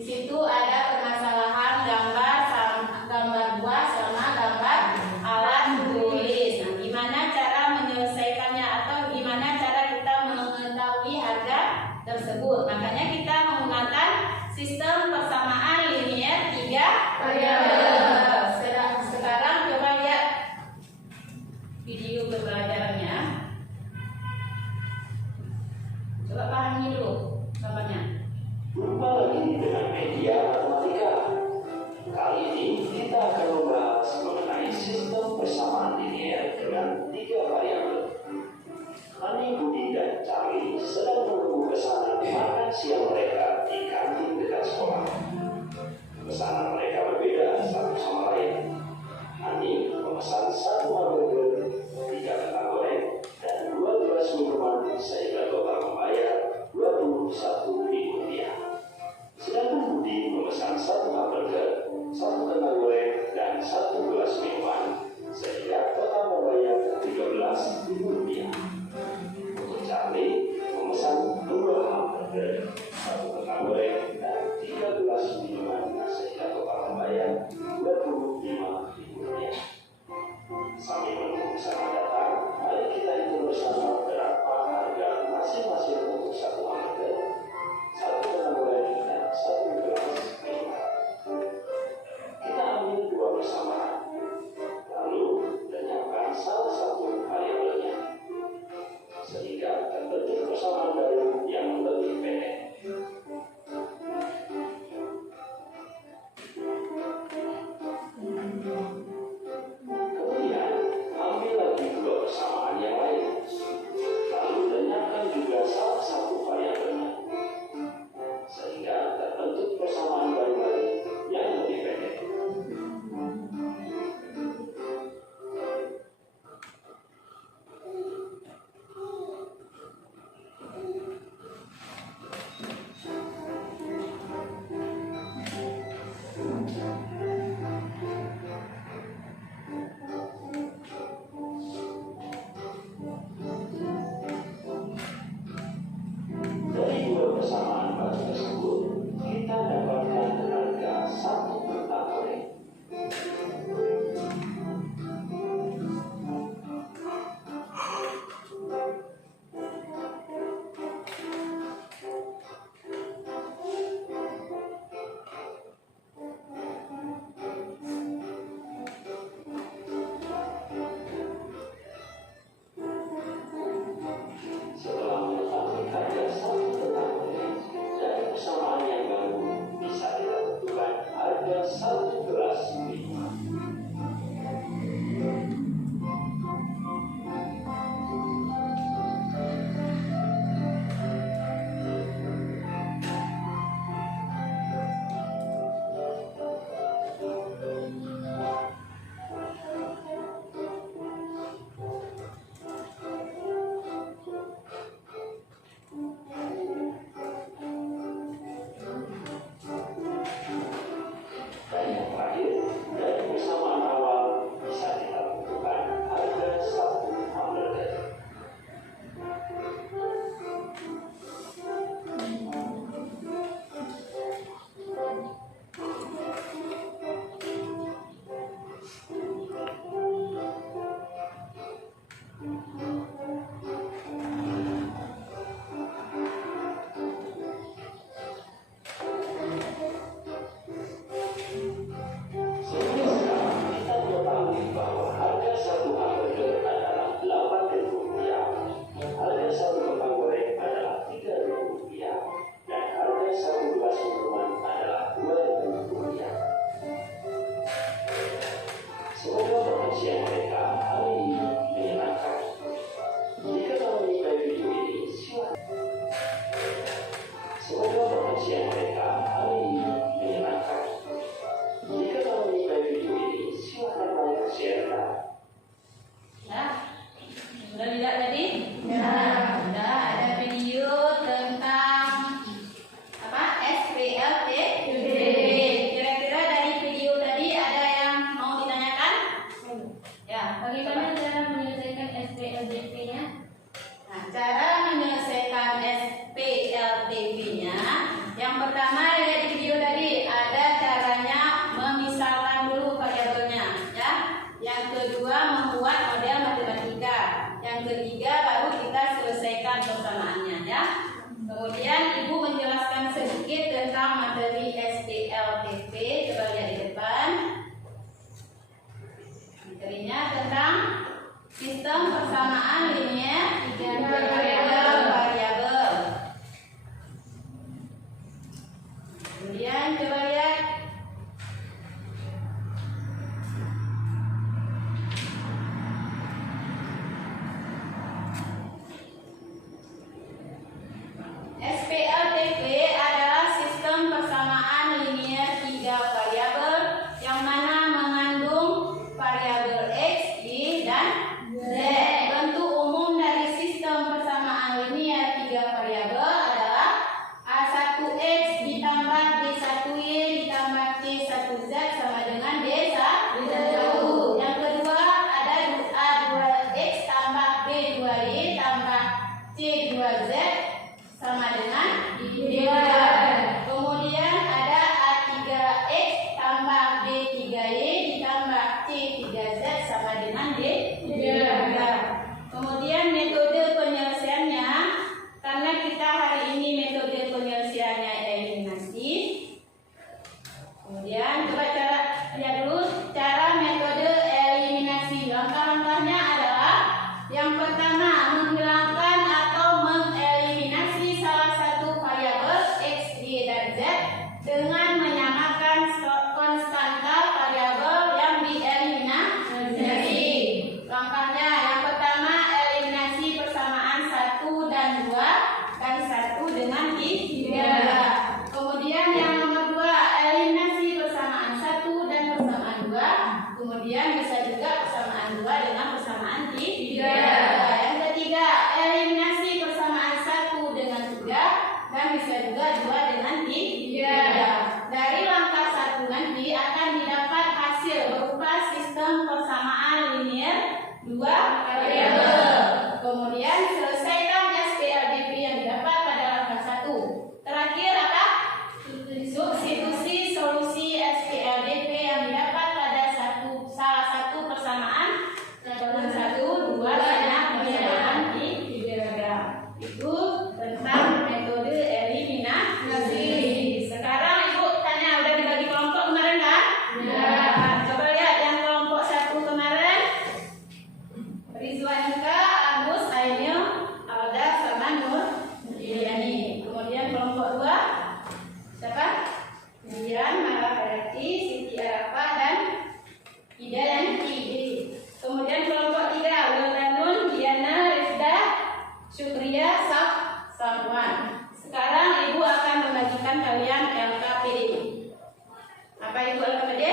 Di situ ada permasalahan gambar buah sama gambar alat tulis. Nah, gimana cara menyelesaikannya atau gimana cara kita mengetahui harga tersebut? Makanya kita menggunakan sistem persamaan linier 3 variabel. Sekarang coba lihat video pembelajarannya. Coba pahami dulu gambarnya. Jumpa lagi dengan media matematika. Kali ini kita akan membahas mengenai sistem persamaan linier dengan 3 variabel. Hani, Budi, dan Charlie sedang menunggu pesanan makan siang mereka di kantin dekat sekolah. Pesanan mereka berbeda satu sama lain. Hani memesan 1 hamburger, 3 kentang goreng, dan 2 gelas minuman sehingga total membayar Rp21.000. Sedangkan Budi memesan 1 hamburger, 1 kentang goreng, dan 1 gelas minuman sehingga total membayar Rp13.000. Untuk Charlie memesan 2 hamburger, 1 kentang goreng, dan 3 gelas minuman sehingga total membayar Rp25.000. Sambil menunggu pesanan datang, mari kita hitung bersama berapa harga masing-masing untuk 1 hamburger, 1 kentang goreng, dan 1 gelas minuman. Kita ambil 2 persamaan, lalu lenyapkan salah satu variabelnya, sehingga terbentuk persamaan baru yang lebih pendek. Kemudian, ambil lagi 2 persamaan yang lain, lalu lenyapkan juga salah satu variabelnya, sehingga terbentuk persamaan baru lagi yang lebih pendek. Dari 2 persamaan baru tersebut, kita dapatkan harga 1 kentang goreng. Setelah mengetahui harga 1 kentang goreng, dari persamaan yang baru bisa kita tentukan harga 1 gelas minuman. Dan yang terakhir, dari persamaan awal bisa kita tentukan harga 1 hamburger. Sehingga sekarang kita mengetahui bahwa harga 1 hamburger adalah Rp8.000, harga 1 kentang goreng adalah Rp3.000, dan harga 1 gelas minuman adalah Rp2.000. Semoga pengajian mereka hari ini menyenangkan. Jika kamu menyukai video ini, silakan. Semoga pengajian mereka hari ini menyenangkan. Jika kamu menyukai video ini, silakan like, share, dan Ya, sudah lihat tadi? Ya. Sudah ada video tentang apa? SPLTB. Kira-kira dari video tadi ada yang mau ditanyakan? Ya, bagaimana cara menyelesaikan SPLTB-nya? Nah, cara menyelesaikan SPLTB-nya, yang pertama lihat di video tadi dengan menyamakan konstanta variabel yang dieliminasi. Langkahnya yang pertama eliminasi persamaan 1 dan 2 dan 1 dengan 3. Kemudian yang nomor 2 eliminasi persamaan 1 dan persamaan 2. Kemudian bisa juga persamaan 2 dengan persamaan 3. Yang ketiga eliminasi persamaan 1 dengan 3 dan bisa juga 2 dengan 3. Dari langkah 1 nanti akan didapat hasil berupa sistem persamaan linear 2 variabel. Kemudian selesaikan SPLDP yang didapat pada langkah 1. Terakhir apa? Substitusi solusi SPLDP yang didapat pada salah satu persamaan 1, 2 dan persamaan 3. Itu tentang metode eliminasi. Sekarang Ibu tanya, udah dibagi kelompok kemarin kan? Coba lihat yang kelompok 1 kemarin. Rizwanika, Agus, Ainil, Alda, sama Nur Yani. Kemudian kelompok 2 siapa? Dian, Mara Fereti, Siti Arafah dan Ida Yanti. Kemudian kelompok 3 Wildanun, Diana, Rifda, Syukria, Safwan. Sekarang Ibu akan membagikan kalian LKPD. Apa Ibu LKPD?